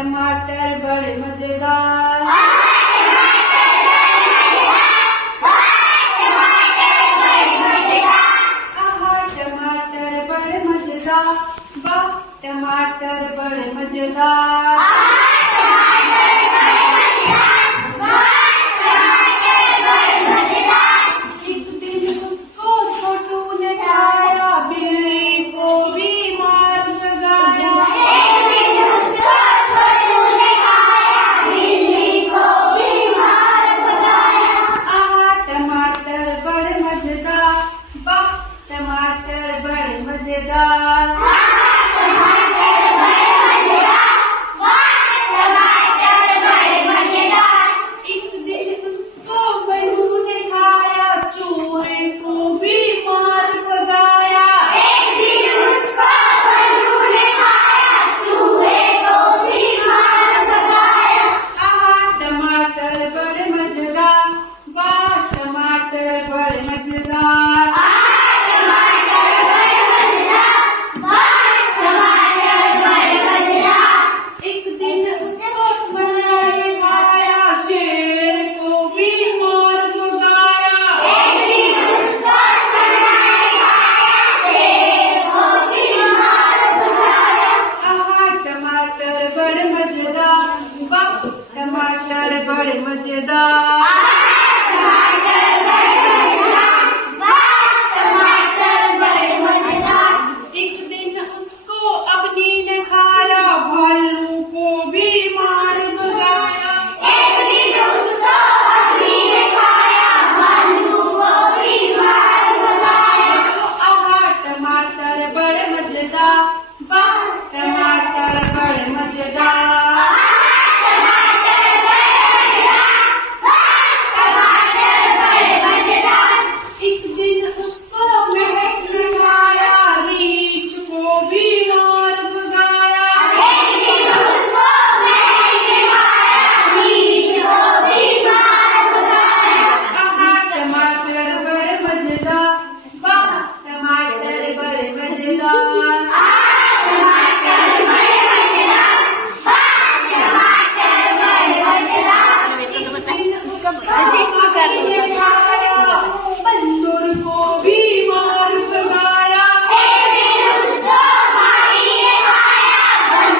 टमाटर बड़े मजेदार। टमाटर बड़े मजेदार, वाह टमाटर बड़े मजेदार। एक दिन उसको छोटू ने खाया, बिल्ली को भी मार भगाया। टमाटर बड़े मजेदार, वाह टमाटर बड़े मजेदार। एक दिन उसको बहू ने खाया, चूहे को भी मार भगाया। टमाटर बड़े मजेदार, वाह टमाटर बड़े मजेदार। एक दिन उसको मैंने खाया, शेर को भी मार भगाया। टमाटर बड़े मजेदार, वाह टमाटर बड़े मजेदार। एक दिन उसको अग्नि ने खाया, भालू को भी मार भगाया। टमाटर बड़े मजेदार, वाह टमाटर बड़े मजेदार।